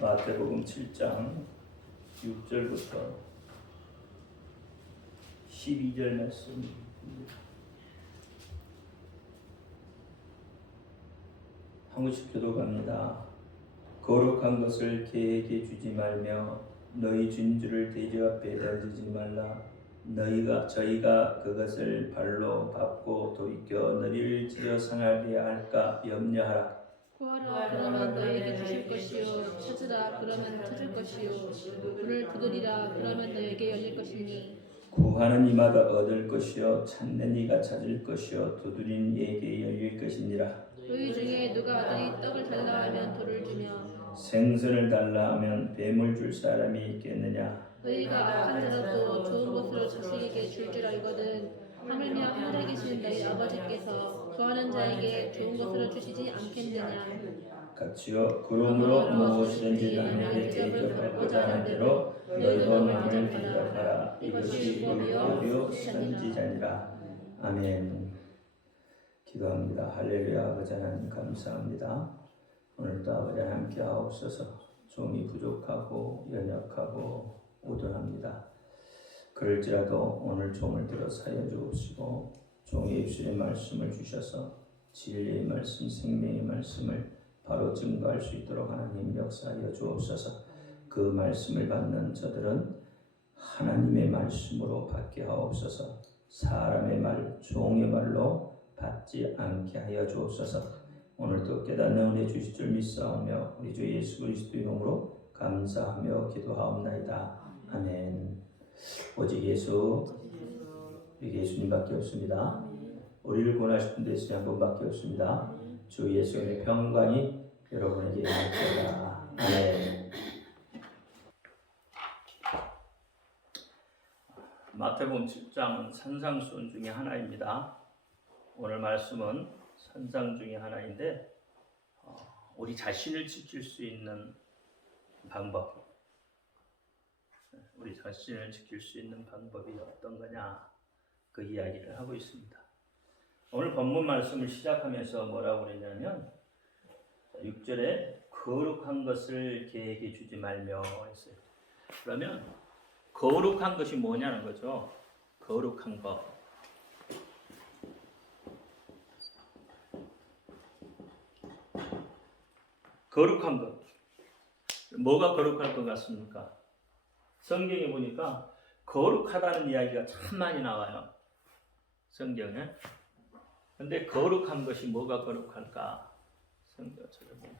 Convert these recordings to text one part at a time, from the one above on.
마태복음 7장 6절부터 12절 말씀입니다. 한국식 교도갑니다. 거룩한 것을 개에게 주지 말며 너희 진주를 돼지 앞에 던지지 말라. 저희가 그것을 발로 밟고 돌이켜 너희를 찢어 상하게 할까 염려하라. 구하라 그러면 너희에게 주실 것이요 찾으라 그러면 찾을 것이요 문을 두드리라 그러면 너희에게 열릴 것이니 구하는 이마다 얻을 것이요 찾는 이가 찾을 것이요 두드리는 이에게 열릴 것이니라. 너희 중에 누가 아들이 떡을 달라 하면 돌을 주며 생선을 달라 하면 뱀을 줄 사람이 있겠느냐. 너희가 악한 자라도 좋은 것으로 자식에게 줄 줄 알거든 하물며 하늘에 계신 너희 아버지께서 구하는 자에게 좋은 것으로 주시지 않겠느냐. 같이요. 그러므로 무엇이든지 남에게 대접하고자 하는 대로 너희도 남을 대접하라. 이것이 율법이요 선지자니라. 아멘. 기도합니다. 할렐루야. 아버지 하나님 감사합니다. 오늘도 아버지 함께 하옵소서. 종이 부족하고 연약하고 우둔합니다. 그럴지라도 오늘 종을 들어 사여 주옵시고 종의 입술에 말씀을 주셔서 진리의 말씀, 생명의 말씀을 바로 증거할 수 있도록 하나님 역사하여 주옵소서. 그 말씀을 받는 저들은 하나님의 말씀으로 받게 하옵소서. 사람의 말, 종의 말로 받지 않게 하여 주옵소서. 오늘도 깨닫는 은혜 주실 줄 믿사오며 우리 주 예수 그리스도 이름으로 감사하며 기도하옵나이다. 아멘. 오직 예수, 우리 예수님밖에 없습니다. 우리를 구원하실 분 예수님 한 분밖에 없습니다. 주 예수님의 평강이 여러분에게 임할지어다. 아멘. 마태복음 7장은 산상수훈 중에 하나입니다. 오늘 말씀은 산상 중에 하나인데 우리 자신을 지킬 수 있는 방법, 우리 자신을 지킬 수 있는 방법이 어떤 거냐, 그 이야기를 하고 있습니다. 오늘 본문 말씀을 시작하면서 뭐라고 그랬냐면 6절에 거룩한 것을 개에게 주지 말며 했어요. 그러면 거룩한 것이 뭐냐는 거죠. 거룩한 것. 거룩한 것. 뭐가 거룩할 것 같습니까? 성경에 보니까 거룩하다는 이야기가 참 많이 나와요. 성경에. 근데 거룩한 것이 뭐가 거룩할까? 성경 찾아보면.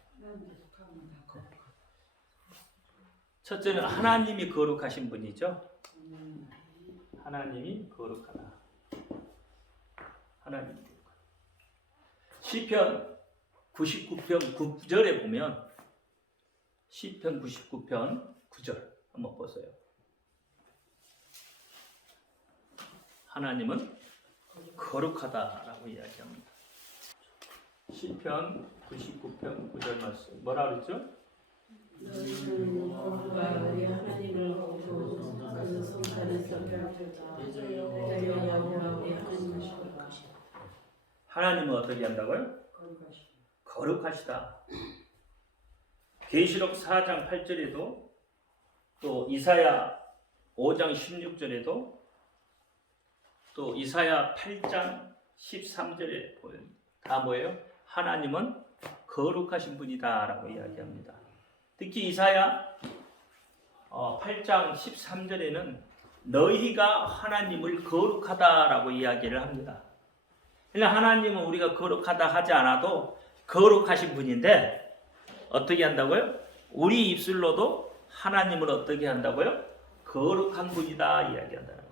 첫째는 하나님이 거룩하신 분이죠. 하나님이 거룩하다. 하나님이 거룩하다. 시편 99편 9절에 보면 시편 99편 9절 한번 보세요. 하나님은 거룩하다라고 이야기합니다. 시편 99편 9절 말씀 뭐라 그랬죠? 너희는 여호와 우리 하나님을 굽고 그 성산에서 너희 여호와 우리 하나님을 거룩하시다. 하나님은 어떻게 한다고요? 거룩하시다. 계시록 4장 8절에도 또 이사야 5장 16절에도 또 이사야 8장 13절에 보여요. 다 뭐예요? 하나님은 거룩하신 분이다 라고 이야기합니다. 특히 이사야 8장 13절에는 너희가 하나님을 거룩하다라고 이야기를 합니다. 그러니까 하나님은 우리가 거룩하다 하지 않아도 거룩하신 분인데 어떻게 한다고요? 우리 입술로도 하나님을 어떻게 한다고요? 거룩한 분이다 이야기한다는 거예요.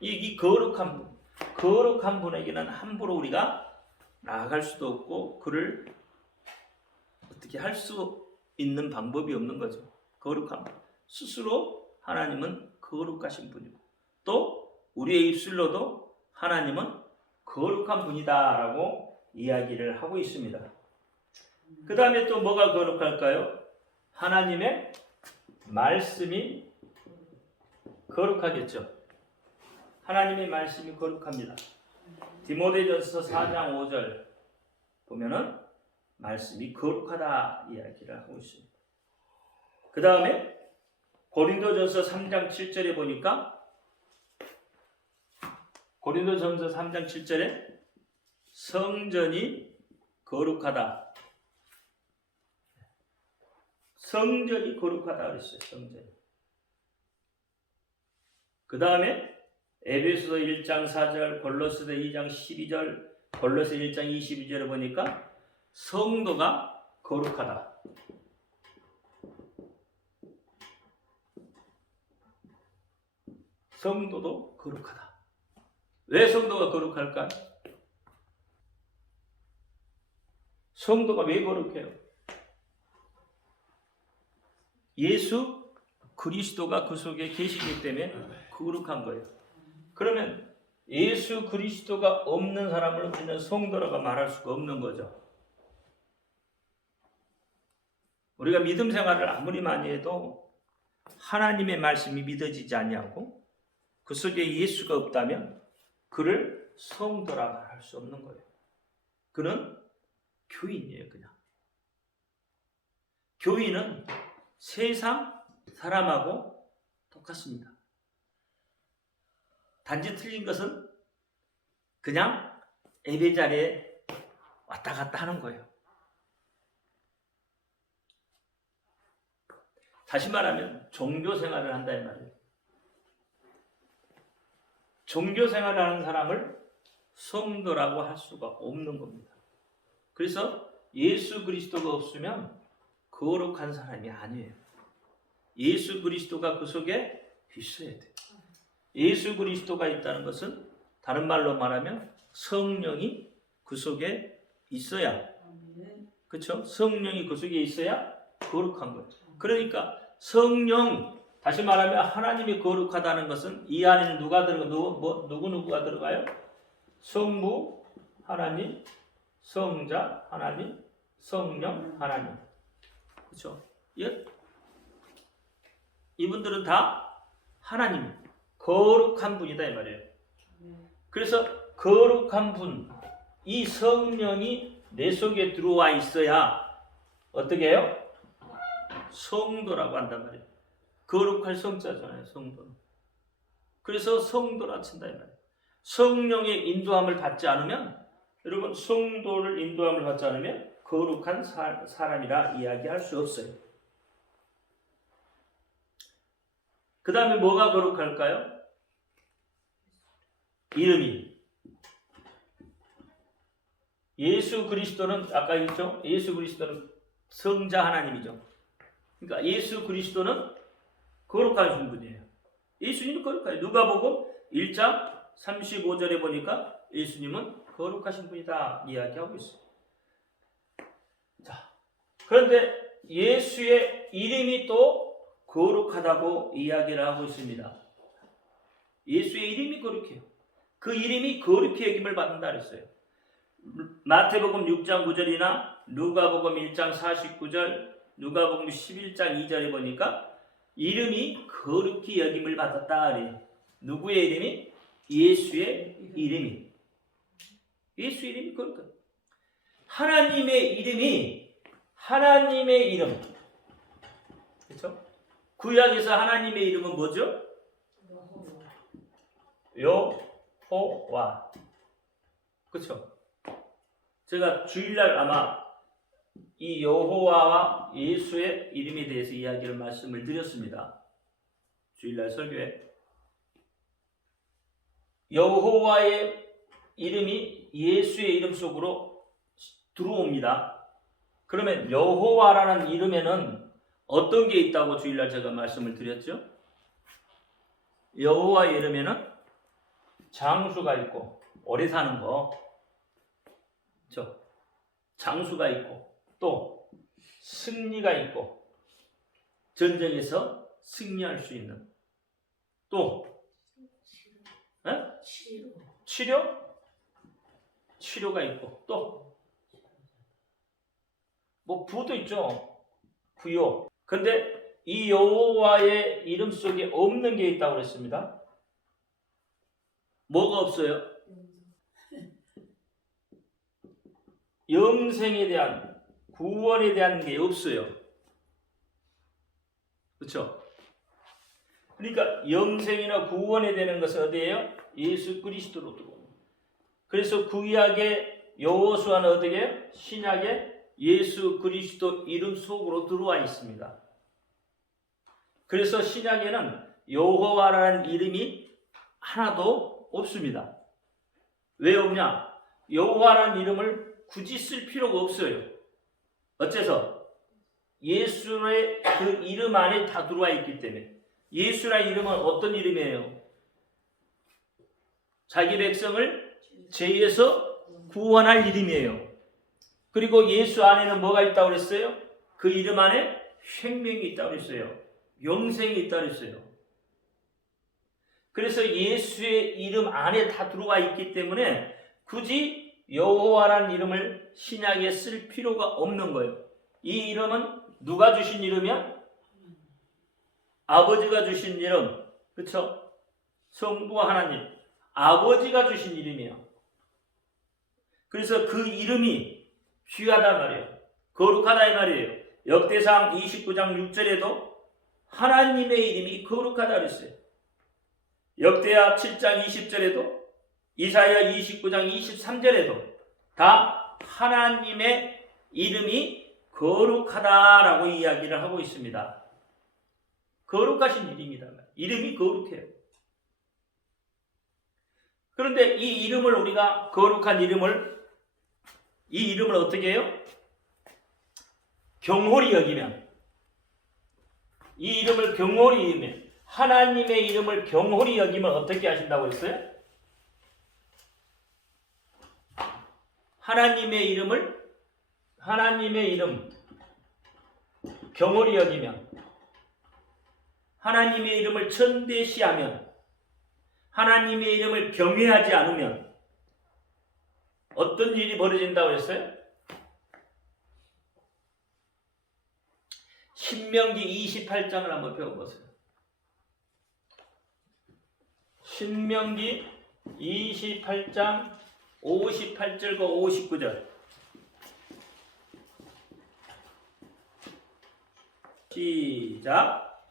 이 거룩한 분에게는 함부로 우리가 나아갈 수도 없고 그를 어떻게 할 수 있는 방법이 없는 거죠. 거룩함. 스스로 하나님은 거룩하신 분이고 또 우리의 입술로도 하나님은 거룩한 분이다라고 이야기를 하고 있습니다. 그 다음에 또 뭐가 거룩할까요? 하나님의 말씀이 거룩하겠죠. 하나님의 말씀이 거룩합니다. 디모데전서 4장 5절 보면은 말씀이 거룩하다 이야기를 하고 있습니다. 그 다음에 고린도전서 3장 7절에 보니까 고린도전서 3장 7절에 성전이 거룩하다. 성전이 거룩하다 그랬어요. 성전이. 그 다음에 에베소서 1장 4절, 골로새서 2장 12절, 골로새 1장 22절에 보니까 성도가 거룩하다. 성도도 거룩하다. 왜 성도가 거룩할까? 성도가 왜 거룩해요? 예수 그리스도가 그 속에 계시기 때문에 거룩한 거예요. 그러면 예수 그리스도가 없는 사람을 우리는 성도라고 말할 수가 없는 거죠. 우리가 믿음 생활을 아무리 많이 해도 하나님의 말씀이 믿어지지 않냐고 그 속에 예수가 없다면 그를 성도라 말할 수 없는 거예요. 그는 교인이에요. 그냥 교인은 세상 사람하고 똑같습니다. 단지 틀린 것은 그냥 예배 자리에 왔다 갔다 하는 거예요. 다시 말하면 종교 생활을 한다 이 말이에요. 종교 생활을 하는 사람을 성도라고 할 수가 없는 겁니다. 그래서 예수 그리스도가 없으면 거룩한 사람이 아니에요. 예수 그리스도가 그 속에 있어야 돼요. 예수 그리스도가 있다는 것은 다른 말로 말하면 성령이 그 속에 있어야, 그렇죠? 성령이 그 속에 있어야 거룩한 거죠. 그러니까 성령, 다시 말하면 하나님이 거룩하다는 것은 이 안에는 누가 들어가? 누구가 들어가요? 성부 하나님, 성자 하나님, 성령 하나님. 그렇죠? 예? 이분들은 다 하나님, 거룩한 분이다 이 말이에요. 그래서 거룩한 분, 이 성령이 내 속에 들어와 있어야 어떻게 해요? 성도라고 한단 말이에요. 거룩할 성자잖아요, 성도는. 그래서 성도라 친다 이 말이에요. 성령의 인도함을 받지 않으면, 여러분 성도를 인도함을 받지 않으면 거룩한 사람이라 이야기할 수 없어요. 그 다음에 뭐가 거룩할까요? 이름이. 예수 그리스도는 아까 있죠? 예수 그리스도는 성자 하나님이죠. 그러니까 예수 그리스도는 거룩하신 분이에요. 예수님은 거룩해요. 누가복음 1장 35절에 보니까 예수님은 거룩하신 분이다 이야기하고 있어요. 자, 그런데 예수의 이름이 또 거룩하다고 이야기를 하고 있습니다. 예수의 이름이 거룩해요. 그 이름이 거룩히 여김을 받는다 그랬어요. 마태복음 6장 9절이나 누가복음 1장 49절, 누가복음 11장 2절에 보니까 이름이 거룩히 여김을 받았다 그래요. 누구의 이름이? 예수의 이름이. 예수 이름이 거룩해요. 하나님의 이름이 하나님의 이름. 그렇죠? 구약에서 하나님의 이름은 뭐죠? 여호와. 그렇죠? 제가 주일날 아마 이 여호와와 예수의 이름에 대해서 이야기를 말씀을 드렸습니다. 주일날 설교에 여호와의 이름이 예수의 이름 속으로 들어옵니다. 그러면 여호와라는 이름에는 어떤 게 있다고 주일날 제가 말씀을 드렸죠? 여호와의 이름에는 장수가 있고 오래 사는 거, 그렇죠? 장수가 있고 또 승리가 있고 전쟁에서 승리할 수 있는 또 치료가 있고 또 뭐 부도 있죠. 부요. 근데 이 여호와의 이름 속에 없는 게 있다고 그랬습니다. 뭐가 없어요? 영생에 대한 구원에 대한 게 없어요. 그렇죠? 그러니까 영생이나 구원에 되는 것은 어디예요? 예수 그리스도로 들어옵니다. 그래서 구약의 여호수아는 어떻게 해요? 신약의 예수 그리스도 이름 속으로 들어와 있습니다. 그래서 신약에는 여호와라는 이름이 하나도 없습니다. 왜 없냐? 여호와라는 이름을 굳이 쓸 필요가 없어요. 어째서? 예수의 그 이름 안에 다 들어와 있기 때문에. 예수라는 이름은 어떤 이름이에요? 자기 백성을 죄에서 구원할 이름이에요. 그리고 예수 안에는 뭐가 있다고 그랬어요? 그 이름 안에 생명이 있다고 그랬어요. 영생이 있다고 그랬어요. 그래서 예수의 이름 안에 다 들어와 있기 때문에 굳이 여호와라는 이름을 신약에 쓸 필요가 없는 거예요. 이 이름은 누가 주신 이름이야? 아버지가 주신 이름. 그렇죠? 성부와 하나님. 아버지가 주신 이름이에요. 그래서 그 이름이 귀하단 말이에요. 거룩하다 이 말이에요. 역대상 29장 6절에도 하나님의 이름이 거룩하다 그랬어요. 역대하 7장 20절에도 이사야 29장 23절에도 다 하나님의 이름이 거룩하다라고 이야기를 하고 있습니다. 거룩하신 이름이다. 이름이 거룩해요. 그런데 이 이름을 우리가 거룩한 이름을 이 이름을 어떻게 해요? 경홀히 여기면 이 이름을 경홀히 여기면 하나님의 이름을 경홀히 여기면 어떻게 하신다고 했어요? 하나님의 이름 경홀히 여기면 하나님의 이름을 천대시하면 하나님의 이름을 경외하지 않으면 어떤 일이 벌어진다고 했어요? 신명기 28장을 한번 펴보세요. 신명기 28장 58절과 59절 시작.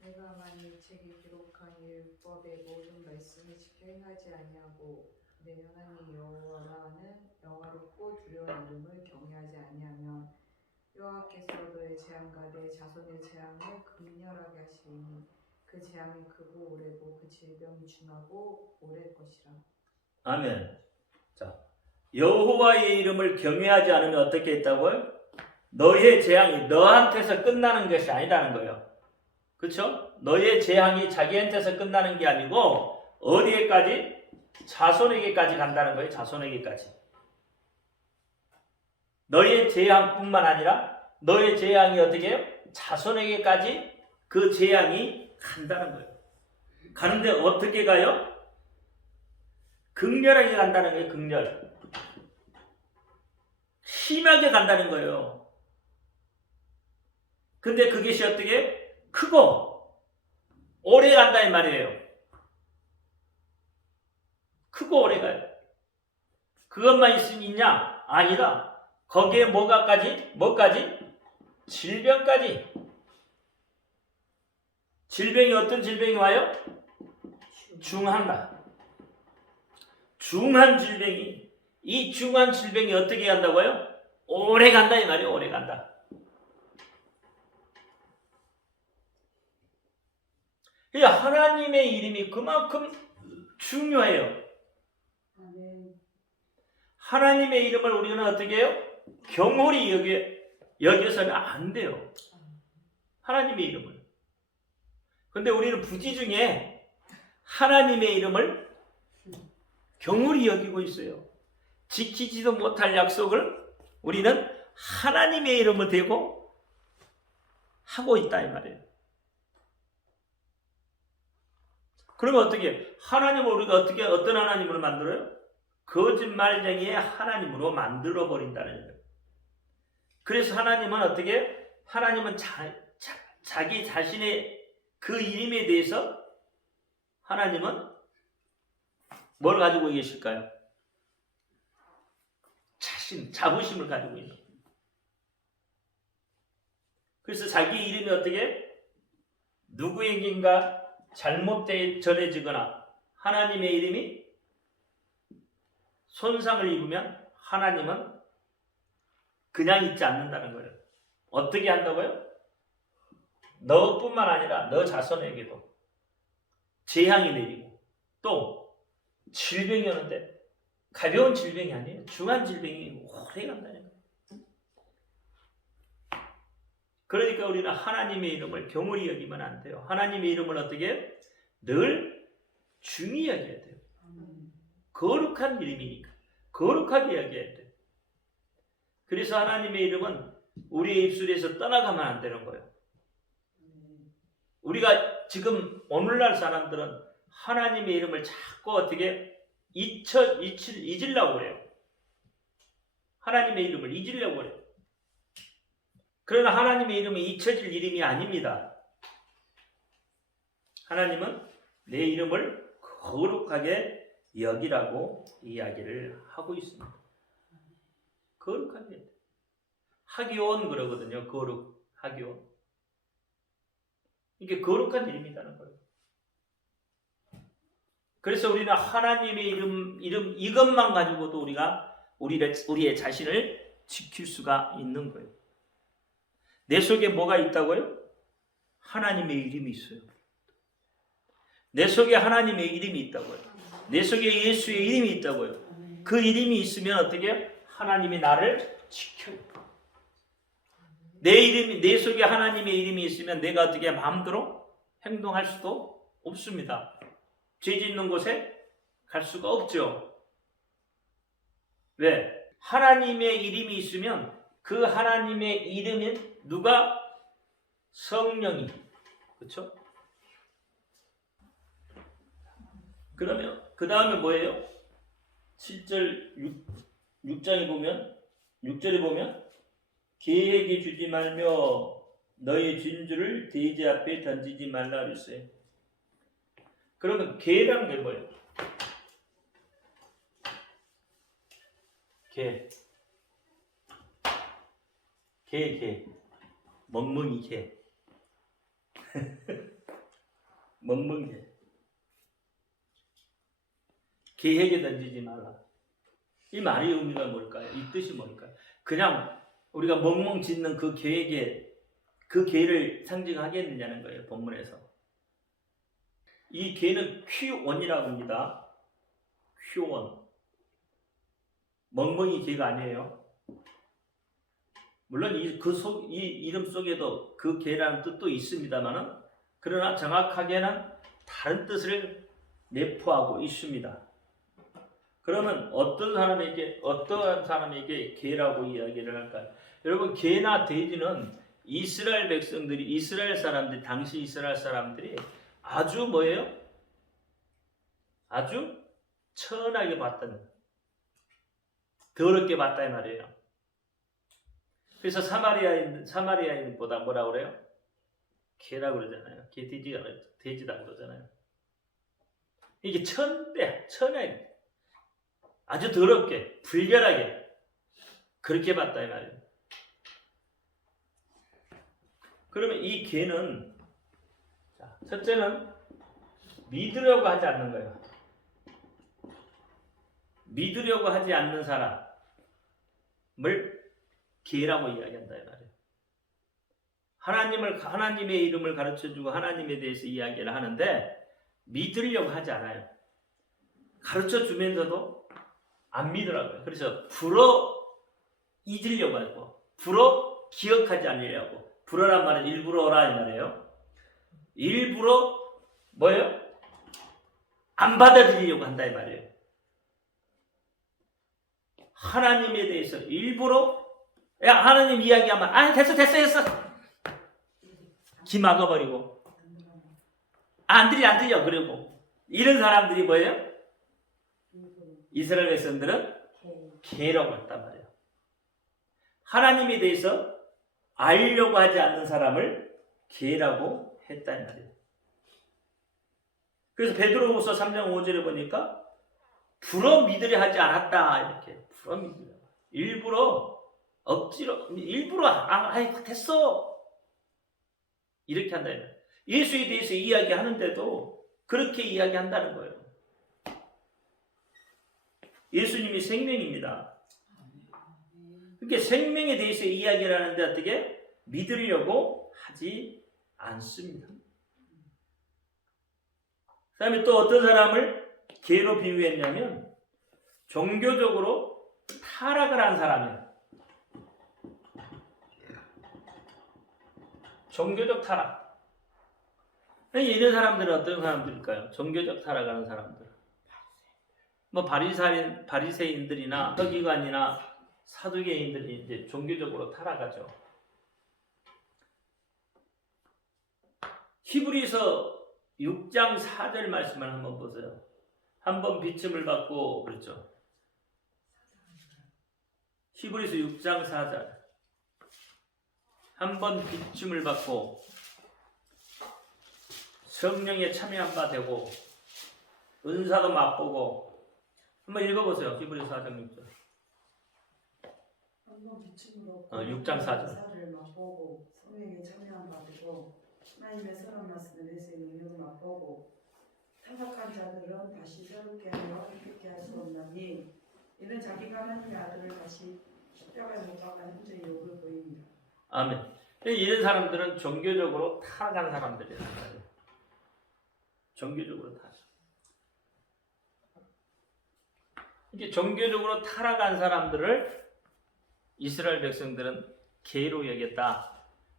내가 만일 책에 기록한 율법의 모든 말씀을 지켜 행하지 아니하고 내 하나님 여호와라는 영화롭고 두려운 이름을 경외하지 아니하면 여호와께서 너의 재앙과 내 자손의 재앙을 극렬하게 하시니 그 재앙이 크고 오래고 그 질병이 중하고 오래 것이라. 아멘. 자, 여호와의 이름을 경외하지 않으면 어떻게 했다고요? 너의 재앙이 너한테서 끝나는 것이 아니라는 거예요. 그렇죠? 너의 재앙이 자기한테서 끝나는 게 아니고 어디에까지? 자손에게까지 간다는 거예요. 자손에게까지. 너의 재앙뿐만 아니라 너의 재앙이 어떻게 해요? 자손에게까지 그 재앙이 간다는 거예요. 가는데 어떻게 가요? 극렬하게 간다는 거예요. 극렬. 심하게 간다는 거예요. 근데 그것이 어떻게? 크고 오래 간다 이 말이에요. 크고 오래 가요. 그것만 있냐? 아니라 거기에 뭐가까지? 질병까지. 질병이 어떤 질병이 와요? 중한다. 중한 질병이. 이 중한 질병이 어떻게 간다고요? 오래 간다 이 말이에요. 오래 간다. 그러니까 하나님의 이름이 그만큼 중요해요. 하나님의 이름을 우리는 어떻게 해요? 경홀히 여겨서는 안 돼요. 하나님의 이름을. 근데 우리는 부지 중에 하나님의 이름을 경홀히 여기고 있어요. 지키지도 못할 약속을 우리는 하나님의 이름을 대고 하고 있다 이 말이에요. 그러면 어떻게? 하나님을 우리가 어떻게 어떤 하나님으로 만들어요? 거짓말쟁이의 하나님으로 만들어 버린다는 거예요. 그래서 하나님은 어떻게? 하나님은 자기 자신의 그 이름에 대해서 하나님은 뭘 가지고 계실까요? 자부심을 가지고 있는 거예요. 그래서 자기 이름이 어떻게? 누구에게인가 잘못되게 전해지거나 하나님의 이름이 손상을 입으면 하나님은 그냥 있지 않는다는 거예요. 어떻게 한다고요? 너뿐만 아니라 너 자손에게도 재앙이 내리고 또 질병이 오는데 가벼운 질병이 아니에요. 중한 질병이 오래 간다는 거예요. 그러니까 우리는 하나님의 이름을 경홀히 여기면 안 돼요. 하나님의 이름을 어떻게 해요? 늘 중히 여겨야 돼요. 거룩한 이름이니까 거룩하게 여겨야 돼요. 그래서 하나님의 이름은 우리의 입술에서 떠나가면 안 되는 거예요. 우리가 지금 오늘날 사람들은 하나님의 이름을 자꾸 어떻게 잊으려고 그래요. 하나님의 이름을 잊으려고 그래요. 그러나 하나님의 이름은 잊혀질 이름이 아닙니다. 하나님은 내 이름을 거룩하게 여기라고 이야기를 하고 있습니다. 거룩하게. 하기온 그러거든요. 거룩, 하기온. 이게 거룩한 이름이라는 거예요. 그래서 우리는 하나님의 이름 이것만 가지고도 우리가 우리의 자신을 지킬 수가 있는 거예요. 내 속에 뭐가 있다고요? 하나님의 이름이 있어요. 내 속에 하나님의 이름이 있다고요. 내 속에 예수의 이름이 있다고요. 그 이름이 있으면 어떻게 해요? 하나님이 나를 지켜요. 내 속에 하나님의 이름이 있으면 내가 어떻게 마음대로 행동할 수도 없습니다. 죄 짓는 곳에 갈 수가 없죠. 왜? 하나님의 이름이 있으면 그 하나님의 이름인 누가? 성령이. 그렇죠? 그러면 그 다음에 뭐예요? 7절 6장에 보면 6절에 보면 계획에 주지 말며 너의 진주를 돼지 앞에 던지지 말라 그랬어요. 그러면 개라는 게 뭐예요? 개. 멍멍이 개. 멍멍이 개. 계획에 던지지 말라. 이 말의 의미가 뭘까요? 이 뜻이 뭘까요? 그냥 우리가 멍멍 짓는 그 계획에 그 개를 상징하겠느냐는 거예요. 본문에서. 이 개는 퀴원이라고 합니다. 퀴원. 멍멍이 개가 아니에요. 물론 이 이름 속에도 그 개라는 뜻도 있습니다만은 그러나 정확하게는 다른 뜻을 내포하고 있습니다. 그러면 어떠한 사람에게 개라고 이야기를 할까요? 여러분, 개나 돼지는 이스라엘 백성들이, 당시 이스라엘 사람들이 아주 뭐예요? 아주 천하게 봤던, 더럽게 봤다 이 말이에요. 그래서 사마리아인보다 뭐라 그래요? 개라고 그러잖아요. 개, 돼지다 그러잖아요. 이게 천하게 아주 더럽게, 불결하게 그렇게 봤다 이 말이에요. 그러면 이 개는 첫째는 믿으려고 하지 않는 거예요. 믿으려고 하지 않는 사람을 개라고 이야기한다 이 말이에요. 하나님의 이름을 가르쳐주고 하나님에 대해서 이야기를 하는데 믿으려고 하지 않아요. 가르쳐주면서도 안 믿으라고요. 그래서 잊으려고 하고 기억하지 않으려고. 불어란 말은 일부러라 이 말이에요. 일부러 뭐예요? 안 받아들이려고 한다 이 말이에요. 하나님에 대해서 일부러 하나님 이야기하면 됐어 귀 막아버리고 안 들려 그러고 이런 사람들이 뭐예요? 이스라엘 백성들은 개라고 했단 말이에요. 하나님에 대해서 알려고 하지 않는 사람을 개라고 했단 말이에요. 그래서 베드로후서 3장 5절에 보니까 불어 믿으려 하지 않았다 이렇게. 불어 믿으려. 일부러 됐어 이렇게 한다. 예수에 대해서 이야기하는데도 그렇게 이야기한다는 거예요. 예수님이 생명입니다. 그러니까 생명에 대해서 이야기를 하는데 어떻게 믿으려고 하지 않습니다. 그 다음에 또 어떤 사람을 개로 비유했냐면 종교적으로 타락을 한 사람이에요. 종교적 타락. 이런 사람들은 어떤 사람들일까요? 종교적 타락하는 사람들. 뭐 바리새인들이나 서기관이나 사두개인들이 이제 종교적으로 타락하죠. 히브리서 6장 4절 말씀을 한번 보세요. 한번 비침을 받고 그랬죠. 히브리서 6장 4절. 한번 비침을 받고 성령에 참여한 바 되고 은사도 맛보고 한번 읽어보세요. 히브리서 4장 6절. 한번 비춤으로 6장 4절. 은사를 맛보고 성령에 참여한 바 되고 하나님의 선한 말씀에 대해서 능력을 맛보고 타락한 자들은 다시 새롭게 하여 함께 할 수 없나니 이는 자기가 하나님의 아들을 다시 십자가에 못 박아 현재 욕을 보입니다. 아멘. 이런 사람들은 종교적으로 타락한 사람들이란 말이에요. 종교적으로 타락. 이게 종교적으로 타락한 사람들을 이스라엘 백성들은 개로 여겼다.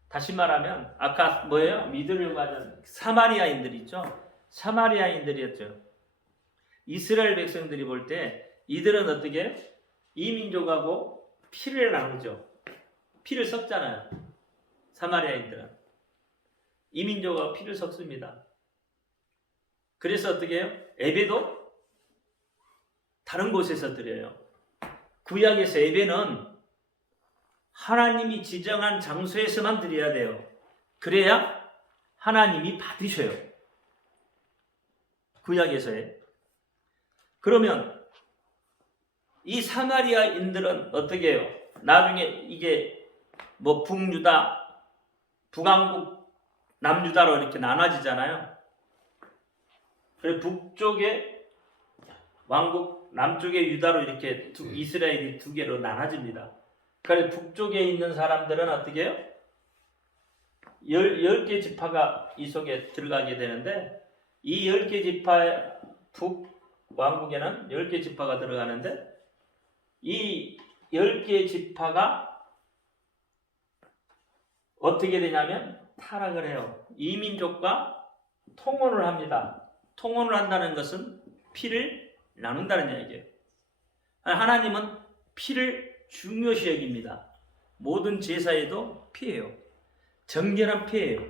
다시 말하면 아까 뭐예요? 믿으려고 하는 사마리아인들 있죠? 사마리아인들이었죠. 이스라엘 백성들이 볼 때 이들은 어떻게 이 민족하고 피를 나누죠. 피를 섞잖아요. 사마리아인들은 이 민족하고 피를 섞습니다. 그래서 어떻게 해요? 예배도 다른 곳에서 드려요. 구약에서 예배는 하나님이 지정한 장소에서만 드려야 돼요. 그래야 하나님이 받으셔요. 구약에서의. 그러면 이 사마리아인들은 어떻게 해요? 나중에 이게 뭐 북유다, 북왕국, 남유다로 이렇게 나눠지잖아요. 그래서 북쪽의 왕국, 남쪽의 유다로 이렇게 이스라엘이 두 개로 나눠집니다. 그래서 북쪽에 있는 사람들은 어떻게 해요? 10개 지파가 이 속에 들어가게 되는데 이 10개 지파 북왕국에는 10개 지파가 들어가는데 이 10개 지파가 어떻게 되냐면 타락을 해요. 이 민족과 통혼을 합니다. 통혼을 한다는 것은 피를 나눈다는 얘기예요. 하나님은 피를 중요시 여깁니다. 모든 제사에도 피예요. 정결한 피예요.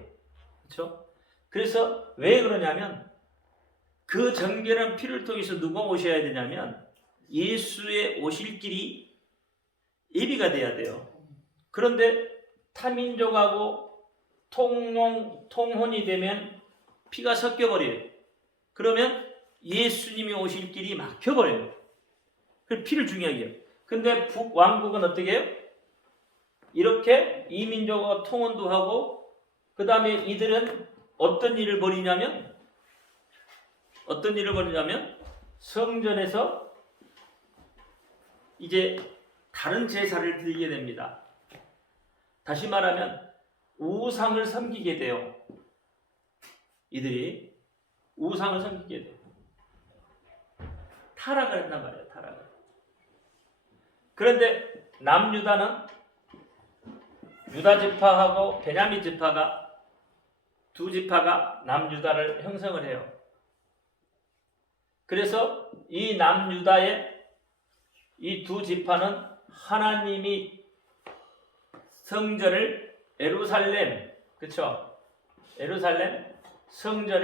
그렇죠? 그래서 왜 그러냐면 그 정결한 피를 통해서 누가 오셔야 되냐면 예수의 오실 길이 예비가 돼야 돼요. 그런데 타민족하고 통혼이 되면 피가 섞여버려요. 그러면 예수님이 오실 길이 막혀버려요. 그래서 피를 중요하게 해요. 근데 북왕국은 어떻게 해요? 이렇게 이민족과 통혼도 하고 그 다음에 이들은 어떤 일을 벌이냐면 성전에서 이제 다른 제사를 드리게 됩니다. 다시 말하면 우상을 섬기게 돼요. 이들이 우상을 섬기게 돼요. 타락을 한단 말이에요. 타락을. 그런데 남유다는 유다 지파하고 베냐민 지파가 두 지파가 남유다를 형성을 해요. 그래서 이 남유다의 이 두 지파는 하나님이 성전을 예루살렘, 그렇죠? 예루살렘 성전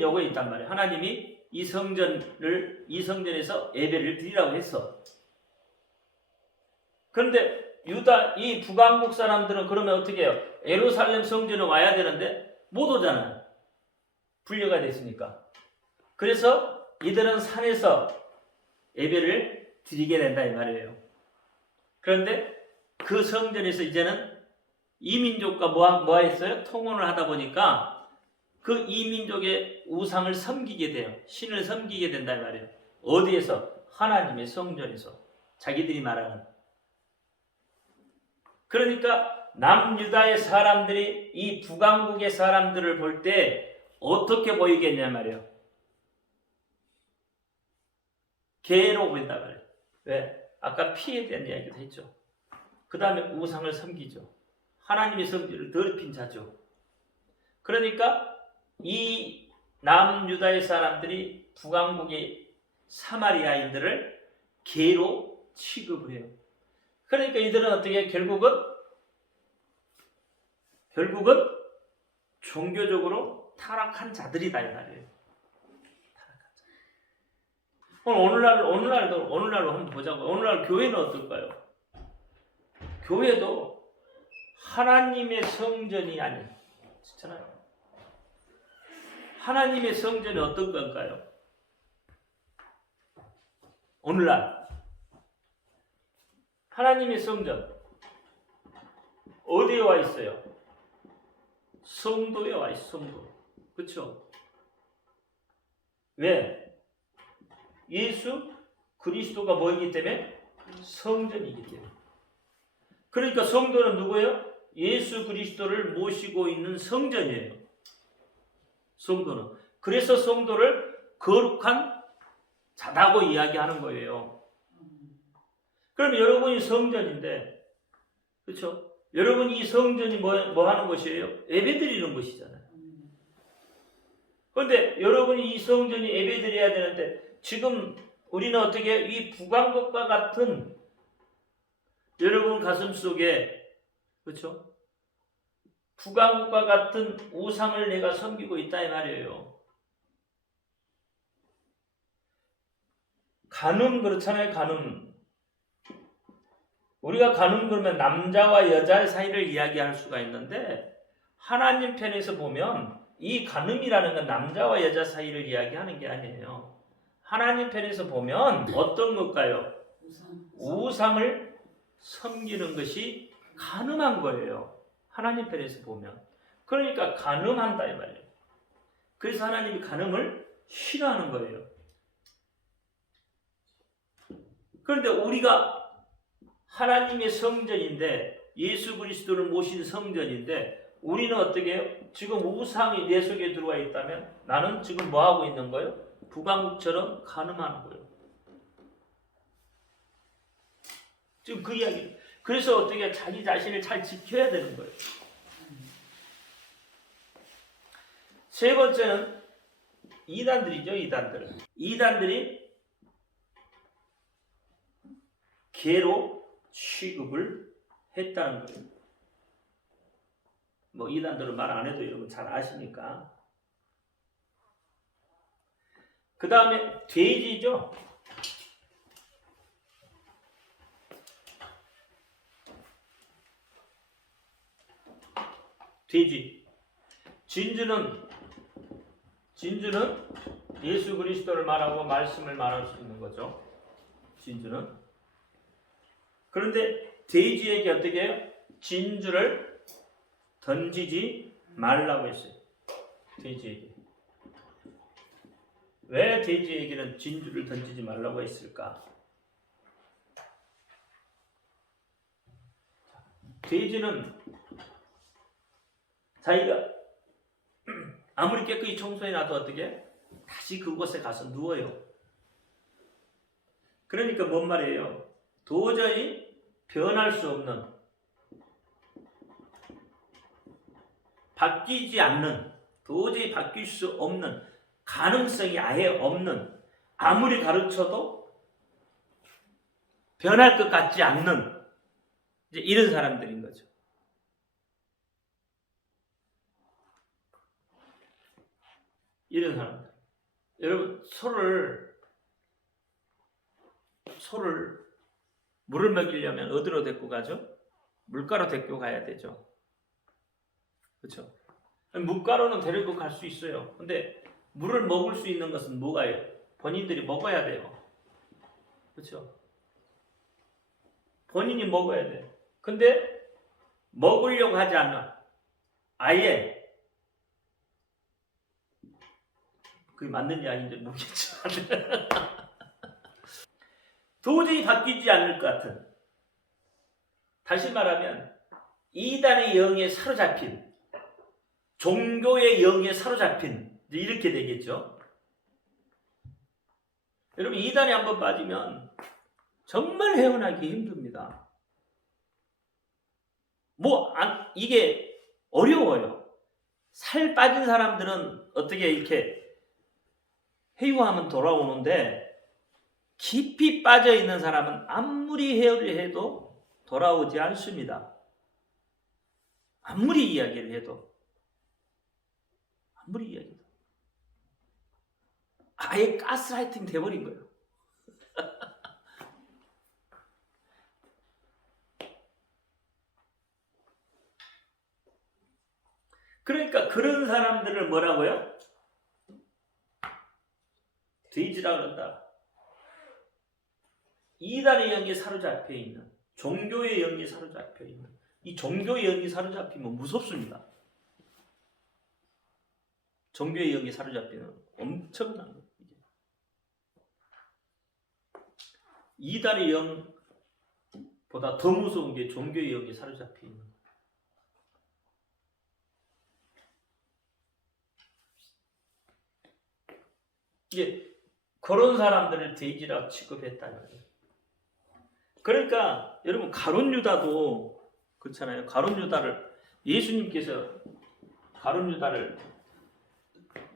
여고에 있단 말이에요. 하나님이 이 성전에서 예배를 드리라고 했어. 그런데 이 북왕국 사람들은 그러면 어떻게 해요? 예루살렘 성전에 와야 되는데 못 오잖아요. 분려가 됐으니까. 그래서 이들은 산에서 예배를 드리게 된다 이 말이에요. 그런데 그 성전에서 이제는 이민족과 뭐 했어요? 통혼을 하다 보니까 그 이민족의 우상을 섬기게 돼요. 신을 섬기게 된다 이 말이에요. 어디에서? 하나님의 성전에서. 자기들이 말하는. 그러니까 남유다의 사람들이 이 북왕국의 사람들을 볼 때 어떻게 보이겠냐 말이에요. 개로 보인다 말이에요. 왜? 아까 피에 대한 이야기도 했죠. 그 다음에 우상을 섬기죠. 하나님의 성질을 더럽힌 자죠. 그러니까 이 남유다의 사람들이 북왕국의 사마리아인들을 개로 취급을 해요. 그러니까 이들은 어떻게 결국은 종교적으로 타락한 자들이다 이 말이에요. 오늘날로 한번 보자고. 오늘날 교회는 어떨까요? 교회도 하나님의 성전이 아닌, 그렇잖아요. 하나님의 성전이 어떤 건가요? 오늘날 하나님의 성전 어디에 와 있어요? 성도에 와 있어요. 성도. 그렇죠? 왜? 예수 그리스도가 뭐이기 때문에? 성전이기 때문에. 그러니까 성도는 누구예요? 예수 그리스도를 모시고 있는 성전이에요. 성도는. 그래서 성도를 거룩한 자다고 이야기하는 거예요. 그럼 여러분이 성전인데, 그렇죠? 여러분 이 성전이 뭐 하는 곳이에요? 예배드리는 곳이잖아요. 그런데 여러분이 이 성전이 예배드려야 되는데 지금 우리는 어떻게 이 북왕국과 같은 여러분 가슴 속에, 그렇죠? 북왕국과 같은 우상을 내가 섬기고 있다 이 말이에요. 간음 그렇잖아요. 간음. 우리가 간음 그러면 남자와 여자의 사이를 이야기할 수가 있는데 하나님 편에서 보면 이 간음이라는 건 남자와 여자 사이를 이야기하는 게 아니에요. 하나님 편에서 보면 어떤 것일까요? 우상을 섬기는 것이 간음한 거예요. 하나님 편에서 보면. 그러니까 간음한다 이 말이에요. 그래서 하나님이 간음을 싫어하는 거예요. 그런데 우리가 하나님의 성전인데 예수 그리스도를 모신 성전인데 우리는 어떻게 해요? 지금 우상이 내 속에 들어와 있다면 나는 지금 뭐 하고 있는 거예요? 북왕국처럼 간음하는 거예요. 지금 그 이야기. 그래서 어떻게 자기 자신을 잘 지켜야 되는 거예요. 세 번째는 이단들이죠. 이단들이 개로 취급을 했다는 거예요. 뭐 이단들은 말 안 해도 여러분 잘 아시니까. 그 다음에 돼지죠. 돼지. 진주는 예수 그리스도를 말하고 말씀을 말할 수 있는 거죠. 진주는. 그런데 돼지에게 어떻게 해요? 진주를 던지지 말라고 했어요. 돼지에게. 왜 돼지에게는 진주를 던지지 말라고 했을까? 돼지는 자기가 아무리 깨끗이 청소해놔도 어떻게? 다시 그곳에 가서 누워요. 그러니까 뭔 말이에요? 도저히 변할 수 없는, 바뀌지 않는, 도저히 바뀔 수 없는, 가능성이 아예 없는, 아무리 가르쳐도 변할 것 같지 않는 이제 이런 사람들인 거죠. 이런 사람들. 여러분 소를 물을 먹이려면 어디로 데리고 가죠? 물가로 데리고 가야 되죠. 그렇죠? 물가로는 데리고 갈 수 있어요. 근데 물을 먹을 수 있는 것은 뭐가요? 본인들이 먹어야 돼요. 그렇죠? 본인이 먹어야 돼. 근데 먹으려고 하지 않는, 아예 그게 맞는지 아닌지 모르겠지만 도저히 바뀌지 않을 것 같은, 다시 말하면 이단의 영에 사로잡힌, 종교의 영에 사로잡힌, 이렇게 되겠죠. 여러분, 이단에 한번 빠지면 정말 헤어나기 힘듭니다. 이게 어려워요. 살 빠진 사람들은 어떻게 이렇게 회유하면 돌아오는데, 깊이 빠져 있는 사람은 아무리 회유를 해도 돌아오지 않습니다. 아무리 이야기를 해도. 아예 가스라이팅 돼버린 거예요. 그러니까 그런 사람들을 뭐라고요? 돼지라 그런다. 이단의 영에 사로잡혀 있는, 종교의 영에 사로잡혀 있는, 이 종교의 영이 사로잡히면 무섭습니다. 종교의 영이 사로잡히는 엄청난 거예요. 이단의 영보다 더 무서운 게 종교의 영에 사로잡혀 있는. 이게 그런 사람들을 돼지라 취급했다는 거예요. 그러니까 여러분, 가룟 유다도 그렇잖아요. 가룟 유다를, 예수님께서 가룟 유다를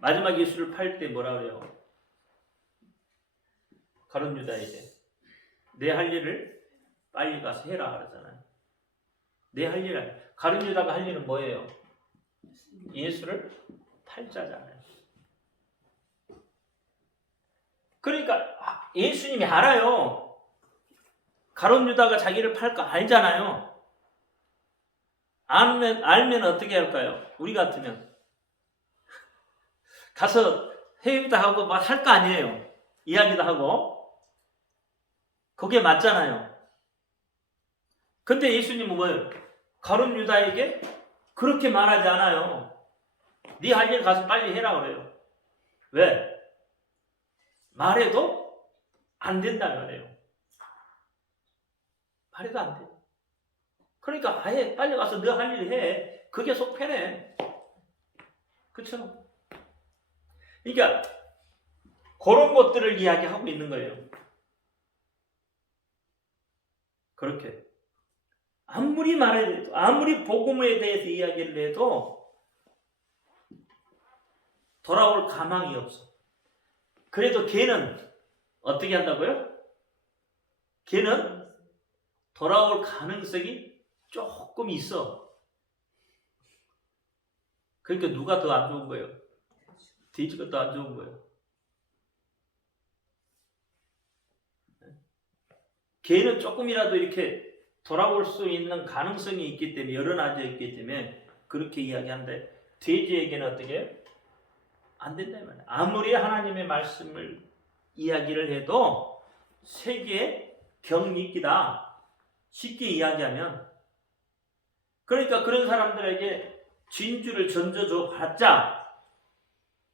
마지막 예수를 팔 때 뭐라 그래요? 가룟 유다에게 내 할 일을 빨리 가서 해라 그러잖아요. 내 할 일을. 가룟 유다가 할 일은 뭐예요? 예수를 팔자잖아요. 그러니까 예수님이 알아요. 가룟 유다가 자기를 팔 거 알잖아요. 알면 어떻게 할까요? 우리 같으면 가서 회의도 하고 막 할 거 아니에요. 이야기도 하고. 그게 맞잖아요. 근데 예수님은 뭐예요? 가룟 유다에게 그렇게 말하지 않아요. 네 할 일 가서 빨리 해라 그래요. 왜? 말해도 안 된다는 말이에요. 말해도 안 돼. 그러니까 아예 빨리 가서 너 할 일 해. 그게 속 편해. 그렇죠? 그러니까 그런 것들을 이야기하고 있는 거예요. 그렇게 아무리 말해도, 아무리 복음에 대해서 이야기를 해도 돌아올 가망이 없어. 그래도 걔는 어떻게 한다고요? 걔는 돌아올 가능성이 조금 있어. 그러니까 누가 더 안 좋은 거예요? 돼지가 더 안 좋은 거예요. 걔는 조금이라도 이렇게 돌아올 수 있는 가능성이 있기 때문에, 열어놔져 있기 때문에 그렇게 이야기하는데, 돼지에게는 어떻게? 안 된다 이 말이야. 아무리 하나님의 말씀을 이야기를 해도 세계의 경이기다. 쉽게 이야기하면. 그러니까 그런 사람들에게 진주를 던져줘 봤자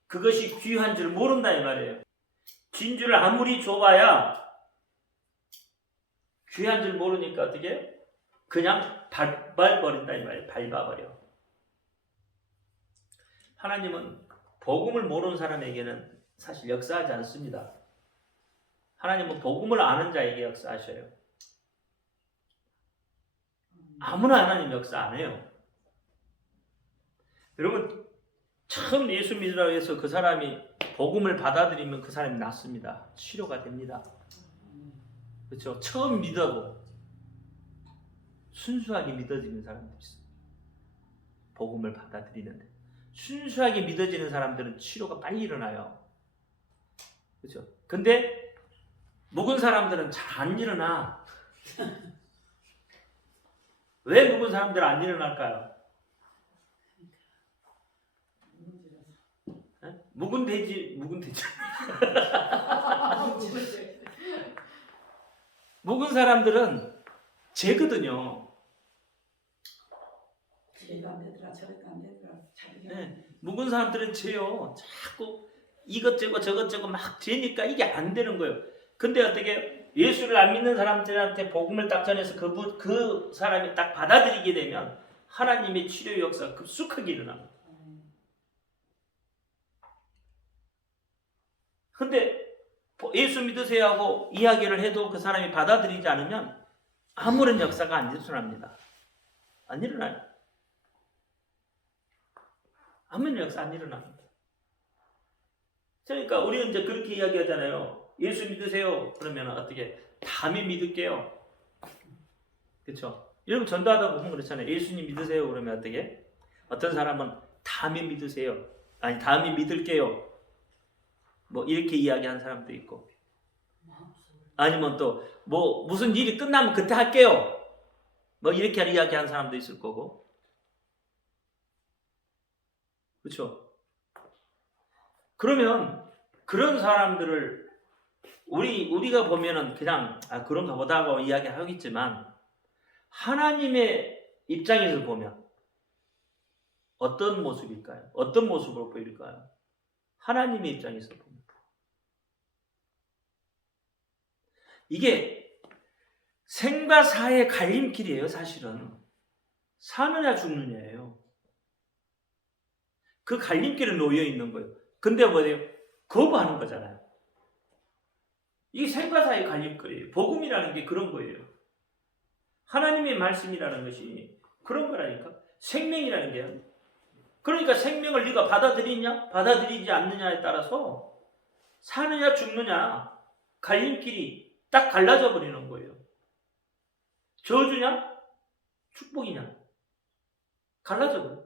그것이 귀한 줄 모른다 이 말이에요. 진주를 아무리 줘봐야 귀한 줄 모르니까 어떻게? 그냥 밟아버린다 이 말이에요. 밟아버려. 하나님은 복음을 모르는 사람에게는 사실 역사하지 않습니다. 하나님은 복음을 아는 자에게 역사하셔요. 아무나 하나님 역사 안 해요. 여러분, 처음 예수 믿으라고 해서 그 사람이 복음을 받아들이면 그 사람이 낫습니다. 치료가 됩니다. 그렇죠? 처음 믿어도 순수하게 믿어지는 사람들이 있어요. 복음을 받아들이는데 순수하게 믿어지는 사람들은 치료가 빨리 일어나요. 그렇죠? 근데 묵은 사람들은 잘 안 일어나. 왜 묵은 사람들은 안 일어날까요? 묵은 돼지. 묵은 사람들은 재거든요. 이래도 안 되더라 저래도 안 되더라 자기가 네. 묵은 사람들은 죄요. 자꾸 이것저것 저것저것 막 죄니까 이게 안 되는 거예요. 근데 어떻게 예수를 안 믿는 사람들한테 복음을 딱 전해서 그 사람이 딱 받아들이게 되면 하나님의 치료 역사가 급속하게 일어납니다. 근데 예수 믿으세요 하고 이야기를 해도 그 사람이 받아들이지 않으면 아무런 역사가 안 일어납니다. 안 일어나요. 아무런 역사 안 일어납니다. 그러니까 우리는 이제 그렇게 이야기하잖아요. 예수 믿으세요. 그러면 어떻게? 다음에 믿을게요. 그렇죠? 여러분 전도하다 보면 그렇잖아요. 예수님 믿으세요. 그러면 어떻게? 어떤 사람은 다음에 믿으세요. 아니 다음에 믿을게요. 뭐 이렇게 이야기하는 사람도 있고, 아니면 또 뭐 무슨 일이 끝나면 그때 할게요. 뭐 이렇게 이야기하는 사람도 있을 거고, 그렇죠? 그러면 그런 사람들을 우리가 보면은 그냥 그런가 보다 하고 이야기하겠지만 하나님의 입장에서 보면 어떤 모습일까요? 어떤 모습으로 보일까요? 하나님의 입장에서 보면 이게 생과 사의 갈림길이에요. 사실은 사느냐 죽느냐예요. 그 갈림길에 놓여 있는 거예요. 근데 뭐예요? 거부하는 거잖아요. 이게 생과 사의 갈림길이에요. 복음이라는 게 그런 거예요. 하나님의 말씀이라는 것이 그런 거라니까. 생명이라는 게요. 그러니까 생명을 네가 받아들이냐 받아들이지 않느냐에 따라서 사느냐 죽느냐 갈림길이 딱 갈라져 버리는 거예요. 저주냐 축복이냐 갈라져 버려요.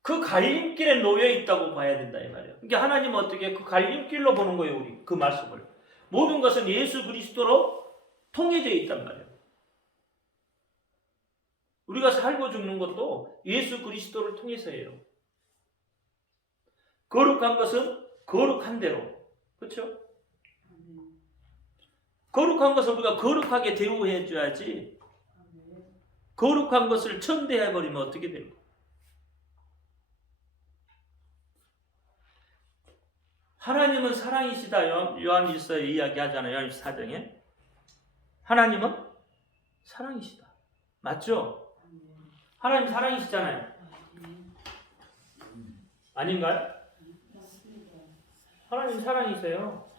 그 갈림길에 놓여 있다고 봐야 된다 이 말이에요. 그러니까 하나님은 어떻게 그 갈림길로 보는 거예요. 우리 그 말씀을. 모든 것은 예수 그리스도로 통해져 있단 말이에요. 우리가 살고 죽는 것도 예수 그리스도를 통해서예요. 거룩한 것은 거룩한 대로. 그렇죠? 거룩한 것을 우리가 거룩하게 대우해 줘야지. 거룩한 것을 천대해 버리면 어떻게 돼요? 하나님은 사랑이시다. 요한일서에 이야기하잖아요. 요한일서 4장에. 하나님은 사랑이시다. 맞죠? 하나님 사랑이시잖아요. 아닌가요? 하나님 사랑이세요.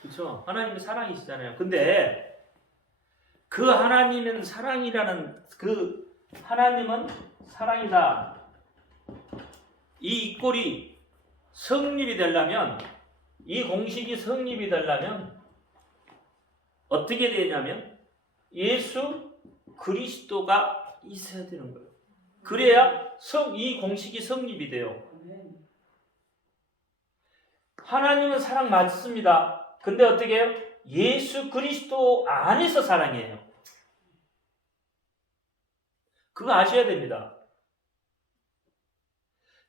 그렇죠? 하나님은 사랑이시잖아요. 근데 그 하나님은 사랑이라는 그 하나님은 사랑이다. 이 꼴이 성립이 되려면, 이 공식이 성립이 되려면 어떻게 되냐면 예수 그리스도가 있어야 되는 거예요. 그래야 이 공식이 성립이 돼요. 하나님은 사랑 맞습니다. 근데 어떻게 해요? 예수 그리스도 안에서 사랑이에요. 그거 아셔야 됩니다.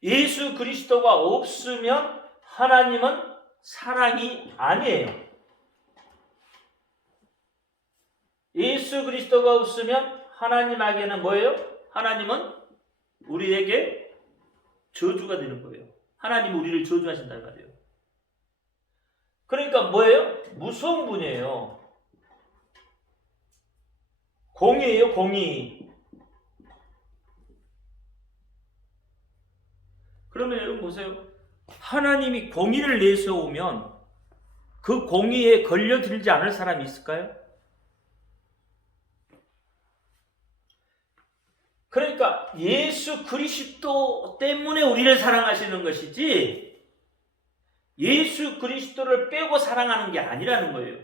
예수 그리스도가 없으면 하나님은 사랑이 아니에요. 예수 그리스도가 없으면 하나님에게는 뭐예요? 하나님은 우리에게 저주가 되는 거예요. 하나님은 우리를 저주하신단 말이에요. 그러니까 뭐예요? 무서운 분이에요. 공의예요, 공의. 그러면 여러분 보세요. 하나님이 공의를 내세우면 그 공의에 걸려들지 않을 사람이 있을까요? 그러니까 예수 그리스도 때문에 우리를 사랑하시는 것이지 예수 그리스도를 빼고 사랑하는 게 아니라는 거예요.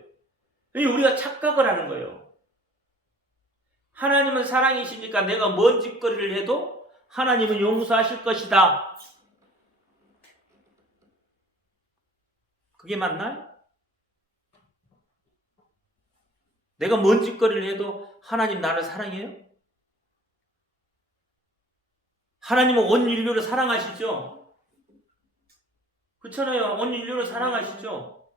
우리가 착각을 하는 거예요. 하나님은 사랑이시니까 내가 뭔 짓거리를 해도 하나님은 용서하실 것이다. 그게 맞나요? 내가 뭔 짓거리를 해도 하나님 나를 사랑해요? 하나님은 온 인류를 사랑하시죠? 그렇잖아요. 온 인류를 사랑하시죠?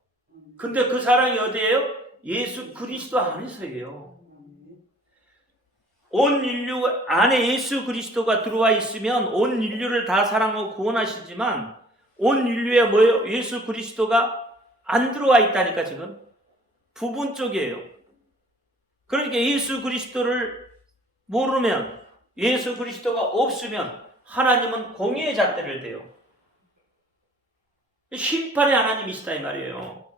근데 그 사랑이 어디예요? 예수 그리스도 안에서예요. 온 인류 안에 예수 그리스도가 들어와 있으면 온 인류를 다 사랑하고 구원하시지만 온 인류에 뭐예요? 예수 그리스도가 안 들어와 있다니까 지금. 부분 쪽이에요. 그러니까 예수 그리스도를 모르면 예수 그리스도가 없으면 하나님은 공의의 잣대를 대요. 심판의 하나님이시다 이 말이에요.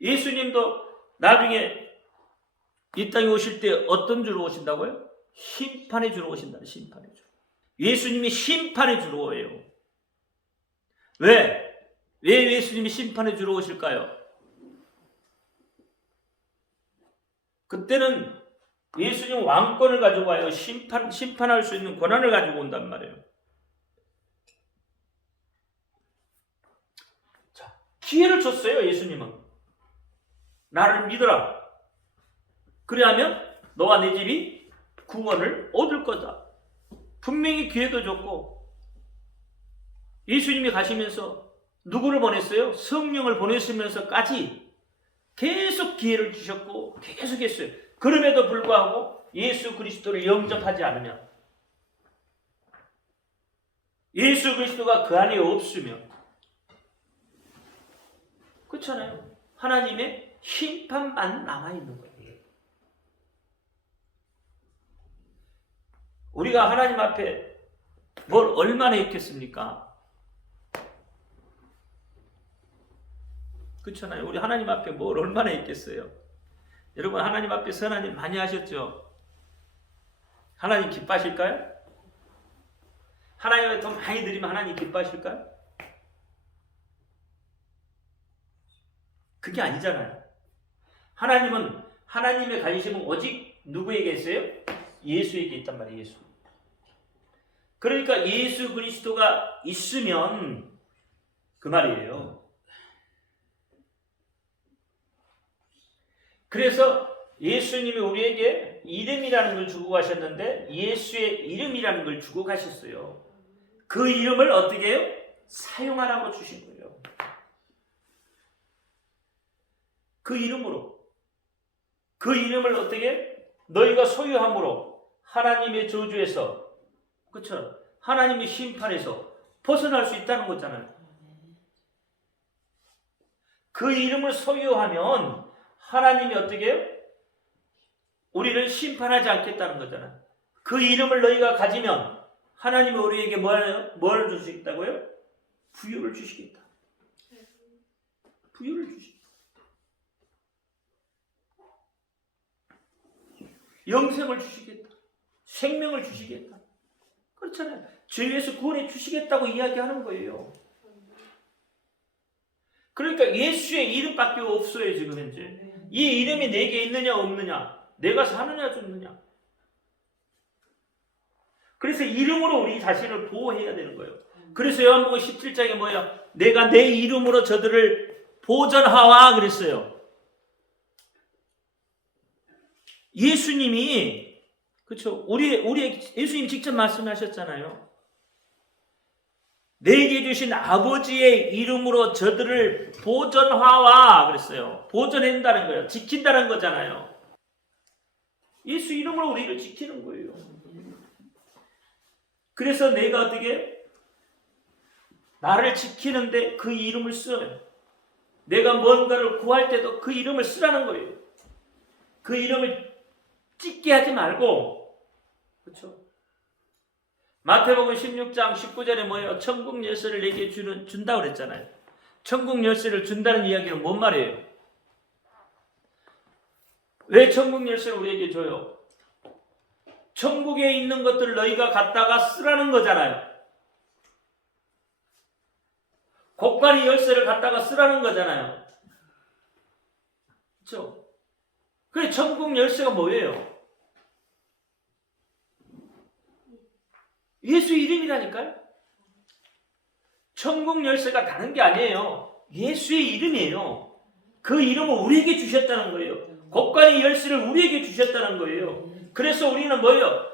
예수님도 나중에 이 땅에 오실 때 어떤 주로 오신다고요? 심판의 주로 오신다. 심판의 주. 예수님이 심판의 주로 오예요. 왜 예수님이 심판의 주로 오실까요? 그때는 예수님 왕권을 가지고 와요. 심판할 수 있는 권한을 가지고 온단 말이에요. 자, 기회를 줬어요. 예수님은. 나를 믿어라. 그래야면 너와 내 집이 구원을 얻을 거다. 분명히 기회도 줬고 예수님이 가시면서 누구를 보냈어요? 성령을 보내시면서까지 계속 기회를 주셨고 계속 했어요. 그럼에도 불구하고 예수 그리스도를 영접하지 않으면, 예수 그리스도가 그 안에 없으면, 그렇잖아요. 하나님의 심판만 남아있는 거예요. 우리가 하나님 앞에 뭘 얼마나 했겠습니까? 그렇잖아요. 우리 하나님 앞에 뭘 얼마나 했겠어요? 여러분 하나님 앞에 선한 일 많이 하셨죠? 하나님 기뻐하실까요? 하나님한테 더 많이 드리면 하나님 기뻐하실까요? 그게 아니잖아요. 하나님은 하나님의 관심은 오직 누구에게 있어요? 예수에게 있단 말이에요. 예수. 그러니까 예수 그리스도가 있으면 그 말이에요. 그래서 예수님이 우리에게 이름이라는 걸 주고 가셨는데 예수의 이름이라는 걸 주고 가셨어요. 그 이름을 어떻게 해요? 사용하라고 주신 거예요. 그 이름으로. 그 이름을 어떻게 해요? 너희가 소유함으로 하나님의 저주에서, 그렇죠? 하나님의 심판에서 벗어날 수 있다는 거잖아요. 그 이름을 소유하면 하나님이 어떻게 해요? 우리를 심판하지 않겠다는 거잖아요. 그 이름을 너희가 가지면 하나님이 우리에게 뭘 주시겠다고요? 부유를 주시겠다. 부유를 주시겠다. 영생을 주시겠다. 생명을 주시겠다. 그렇잖아요. 죄에서 구원해 주시겠다고 이야기하는 거예요. 그러니까 예수의 이름밖에 없어요. 지금 현재. 이 이름이 내게 있느냐 없느냐, 내가 사느냐 죽느냐. 그래서 이름으로 우리 자신을 보호해야 되는 거예요. 그래서 요한복음 17장에 뭐예요? 내가 내 이름으로 저들을 보전하와 그랬어요. 예수님이, 그렇죠? 우리 예수님 직접 말씀하셨잖아요. 내게 주신 아버지의 이름으로 저들을 보전하와 그랬어요. 보전한다는 거예요. 지킨다는 거잖아요. 예수 이름으로 우리를 지키는 거예요. 그래서 내가 어떻게 나를 지키는데 그 이름을 써요. 내가 뭔가를 구할 때도 그 이름을 쓰라는 거예요. 그 이름을 찍게 하지 말고, 그렇죠? 마태복음 16장 19절에 뭐예요? 천국 열쇠를 내게 준다고 그랬잖아요. 천국 열쇠를 준다는 이야기는 뭔 말이에요? 왜 천국 열쇠를 우리에게 줘요? 천국에 있는 것들 너희가 갖다가 쓰라는 거잖아요. 곳간이 열쇠를 갖다가 쓰라는 거잖아요. 그렇죠? 그래, 천국 열쇠가 뭐예요? 예수 이름이라니까요. 천국 열쇠가 다른 게 아니에요. 예수의 이름이에요. 그 이름을 우리에게 주셨다는 거예요. 곳간의 열쇠를 우리에게 주셨다는 거예요. 그래서 우리는 뭐예요?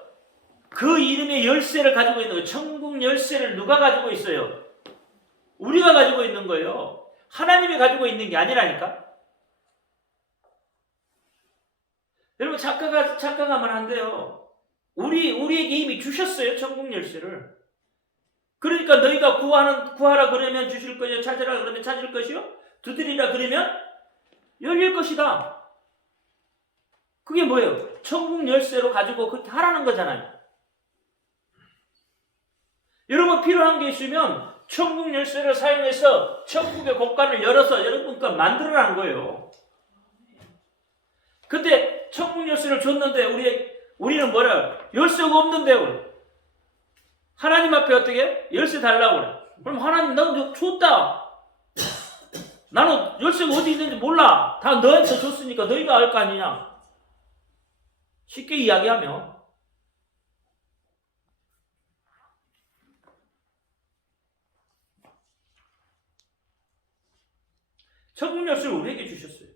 그 이름의 열쇠를 가지고 있는 거예요. 천국 열쇠를 누가 가지고 있어요? 우리가 가지고 있는 거예요. 하나님이 가지고 있는 게 아니라니까. 여러분 착각하면 안 돼요. 우리에게 이미 주셨어요. 천국 열쇠를. 그러니까 너희가 구하라 그러면 주실 것이요, 찾으라 그러면 찾을 것이요, 두드리라 그러면 열릴 것이다. 그게 뭐예요? 천국 열쇠로 가지고 그렇게 하라는 거잖아요. 여러분 필요한 게 있으면 천국 열쇠를 사용해서 천국의 곳간을 열어서 여러분 거 만들어라는 거예요. 근데 천국 열쇠를 줬는데 우리는 뭐라? 열쇠가 없는데 하나님 앞에 어떻게? 열쇠 달라고 그래. 그럼 하나님 너 줬다. 나는 열쇠가 어디 있는지 몰라. 다 너한테 줬으니까 너희가 알 거 아니냐. 쉽게 이야기하면 천국 열쇠를 우리에게 주셨어요.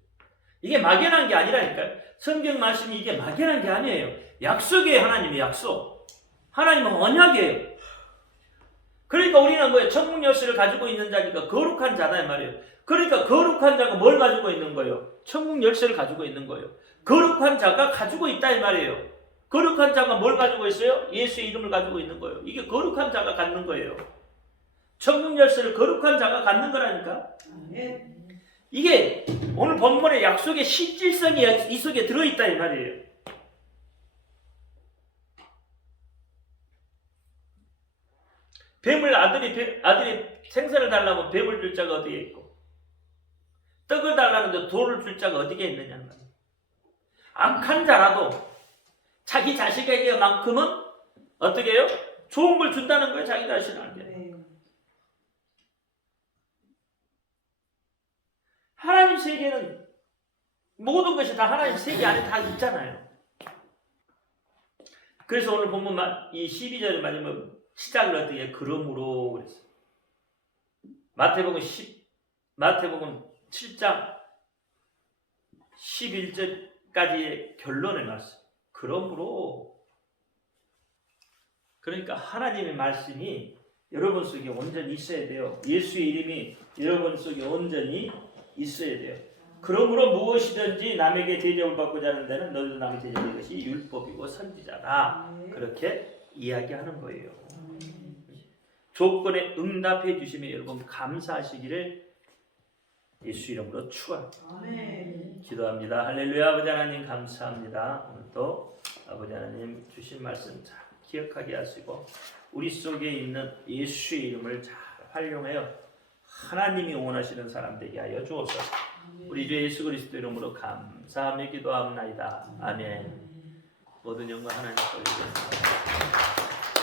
이게 막연한 게 아니라니까요. 성경 말씀이 이게 막연한 게 아니에요. 약속이에요. 하나님의 약속. 하나님은 언약이에요. 그러니까 우리는 뭐예요? 천국 열쇠를 가지고 있는 자니까 거룩한 자다 이 말이에요. 그러니까 거룩한 자가 뭘 가지고 있는 거예요? 천국 열쇠를 가지고 있는 거예요. 거룩한 자가 가지고 있다 이 말이에요. 거룩한 자가 뭘 가지고 있어요? 예수의 이름을 가지고 있는 거예요. 이게 거룩한 자가 갖는 거예요. 천국 열쇠를 거룩한 자가 갖는 거라니까. 이게 오늘 본문의 약속의 실질성이 이 속에 들어있다 이 말이에요. 아들이 생선을 달라면 뱀을 줄 자가 어디에 있고, 떡을 달라는데 돌을 줄 자가 어디에 있느냐는 말이에요. 악한 자라도 자기 자식에게만큼은 어떻게 해요? 좋은 걸 준다는 거예요. 자기 자신한테. 하나님 세계는 모든 것이 다 하나님 세계 안에 다 있잖아요. 그래서 오늘 보면 이 12절을 맞으면 시작을 어떻게 그러므로 그랬어요. 마태복음 7장 11절까지의 결론의 말씀. 그러므로 그러니까 하나님의 말씀이 여러분 속에 온전히 있어야 돼요. 예수의 이름이 여러분 속에 온전히 있어야 돼요. 그러므로 무엇이든지 남에게 대접을 받고자 하는 데는 너희도 남의 대접할 것이 율법이고 선지자다. 그렇게 이야기하는 거예요. 조건에 응답해 주시면 여러분 감사하시기를 예수 이름으로 축원합니다. 기도합니다. 할렐루야. 아버지 하나님 감사합니다. 오늘도 아버지 하나님 주신 말씀 잘 기억하게 하시고 우리 속에 있는 예수의 이름을 잘 활용하여 하나님이 원하시는 사람 되게 하여 주옵소서. 우리 주 예수 그리스도 이름으로 감사하며 기도합나이다. 아멘. 모든 영광 하나님 돌리겠습니다.